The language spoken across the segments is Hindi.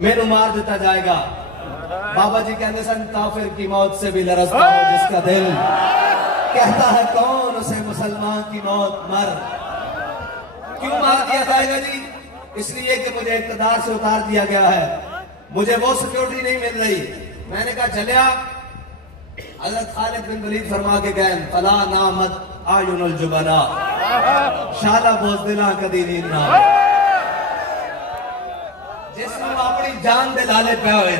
मैनू मार दिता जाएगा। बाबा जी कहते सन काफिर की मौत से भी लरसता हो जिसका दिल, कहता है कौन उसे मुसलमान की मौत मर। क्यों मार दिया जाएगा जी? इसलिए कि मुझे इक़्तिदार से उतार दिया गया है, मुझे वो सिक्योरिटी नहीं मिल रही। मैंने कहा चलिया हज़रत खालिद बिन वलीद फरमा के गए फला नामत आयुनुल जुबना शाला बोझदिला कदी नींद ना। जिसमें अपनी जान दे लाले पे हुए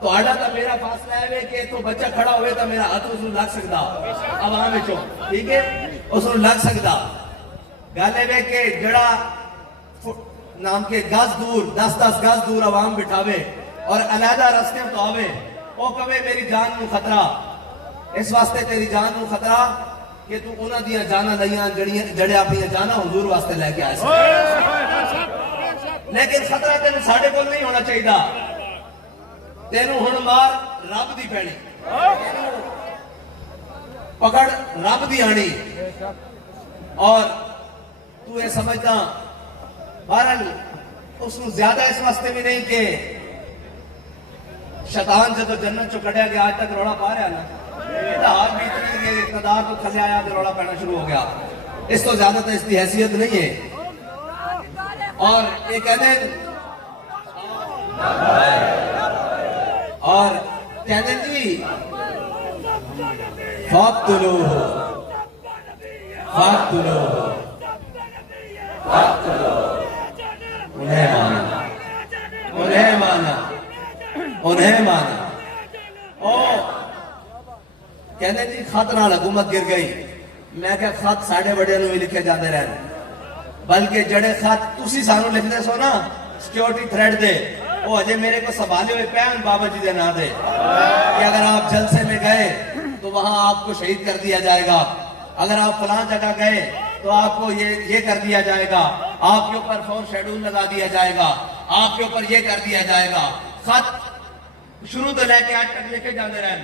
तो आड़ा तो मेरा फासला है कि तो बच्चा खड़ा हुए तो मेरा हाथ उसनु लग सकता आवाम विचों, ठीक है, उसनु लग सकता। गाले वे के जड़ा नाम के गज दूर 10-10 गज दूर आवाम बिठावे और अलहदा रस्ते तो आवे वो कवे मेरी जान नू खतरा। इस वास्ते तेरी जान नू खतरा कि तू उन्हां दियां जाना लईयां जड़े अपनी जाना हुजूर वास्ते लेके आए सी। लेकिन खतरा तेन साढ़े को नहीं होना चाहिए। तेनू हुण मार रब दी पैनी, पकड़ रब दी आनी। और तू ये समझदा बहरहाल उसनु ज्यादा इस वास्ते भी नहीं कि शैतान जब जन्नत चो कढ़िया गया आज तक रौला पा रहा ना, हार बीतनी इक़्तिदार तो थले आया तो रौला पैना शुरू हो गया। इस तो ज्यादा तो इसकी हैसियत नहीं है। और ये कहते जी फातुलू उन्हें माना। ओ कहते जी खत नाल हुकूमत गिर गई। मैं क्या खत साढ़े बड़े भी लिखे जाते रहे, बल्कि जड़े खत तुसी सानू लिखते सो ना सिक्योरिटी थ्रेड दे वो अजय मेरे को संभाले हुए पैन बाबा जी के ना दे कि अगर आप जलसे में गए तो वहां आपको शहीद कर दिया जाएगा, अगर आप फलां जगह गए तो आपको ये कर दिया जाएगा, आपके ऊपर फोर शेड्यूल लगा दिया जाएगा, आपके ऊपर ये कर दिया जाएगा। खत शुरू तो लेके आज तक लेके जाते रहे।